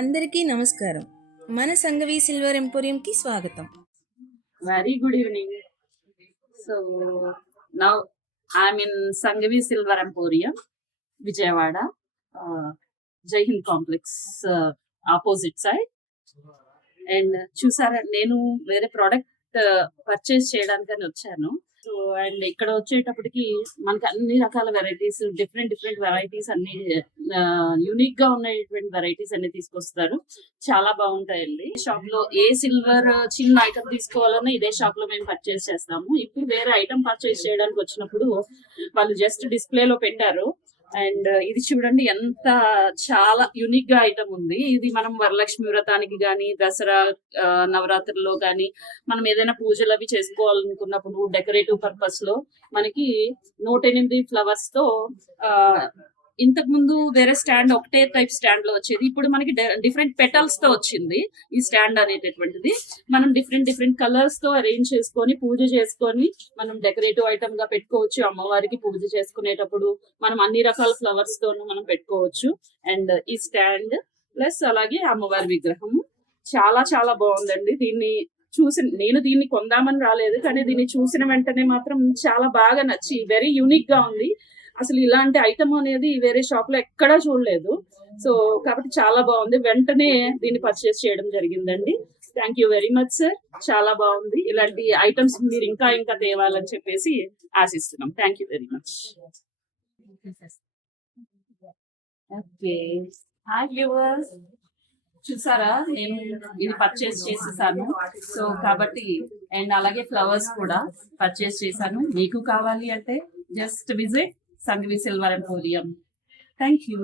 అందరికీ నమస్కారం. మన సంగవి సిల్వర్ ఎంపోరియంకి స్వాగతం. Very good evening. So now I'm in Sangavi Silver Emporium, Vijayawada, Jai Hind Complex opposite side. And చూసారా, నేను వేరే ప్రోడక్ట్ పర్చేస్ చేయడానికని వచ్చాను. సో అండ్ ఇక్కడ వచ్చేటప్పటికి మనకి అన్ని రకాల వెరైటీస్, డిఫరెంట్ వెరైటీస్ అన్ని యూనిక్ గా ఉన్నటువంటి వెరైటీస్ అన్ని తీసుకొస్తారు. చాలా బాగుంటాయండి. షాప్ లో ఏ సిల్వర్ చిన్న ఐటమ్ తీసుకోవాలన్నా ఇదే షాప్ లో మేము పర్చేస్ చేస్తాము. ఇప్పుడు వేరే ఐటమ్ పర్చేస్ చేయడానికి వచ్చినప్పుడు వాళ్ళు జస్ట్ డిస్ప్లే లో పెట్టారు. అండ్ ఇది చూడండి, ఎంత చాలా యూనిక్ గా ఐటమ్ ఉంది. ఇది మనం వరలక్ష్మి వ్రతానికి గానీ, దసరా నవరాత్రుల్లో గానీ, మనం ఏదైనా పూజలు అవి చేసుకోవాలనుకున్నప్పుడు డెకరేటివ్ పర్పస్ లో మనకి 108 ఫ్లవర్స్ తో ఇంతకు ముందు వేరే స్టాండ్ ఒకటే టైప్ స్టాండ్ లో వచ్చేది. ఇప్పుడు మనకి డిఫరెంట్ పెటల్స్ తో వచ్చింది ఈ స్టాండ్ అనేటటువంటిది. మనం డిఫరెంట్ కలర్స్ తో అరేంజ్ చేసుకొని పూజ చేసుకొని మనం డెకరేటివ్ ఐటమ్ గా పెట్టుకోవచ్చు. అమ్మవారికి పూజ చేసుకునేటప్పుడు మనం అన్ని రకాల ఫ్లవర్స్ తోనూ మనం పెట్టుకోవచ్చు. అండ్ ఈ స్టాండ్ ప్లస్ అలాగే అమ్మవారి విగ్రహము చాలా బాగుందండి. నేను దీన్ని కొందామని రాలేదు, కానీ దీన్ని చూసిన వెంటనే మాత్రం చాలా బాగా నచ్చి వెరీ యూనిక్ గా ఉంది. అసలు ఇలాంటి ఐటమ్ అనేది వేరే షాప్ లో ఎక్కడా చూడలేదు. సో కాబట్టి చాలా బాగుంది. వెంటనే దీన్ని పర్చేస్ చేయడం జరిగిందండి. Thank you very much sir. చాలా బాగుంది. ఇలాంటి ఐటమ్స్ మీరు ఇంకా తేవాలని చెప్పేసి ఆశిస్తున్నాం. Thank you very much. Okay, hi viewers. చూసారా, నేను ఇది పర్చేస్ చేసేసాను. సో కాబట్టి అండ్ అలాగే ఫ్లవర్స్ కూడా పర్చేస్ చేశాను. మీకు కావాలి అంటే just visit Sangavi Silver Emporium. Thank you.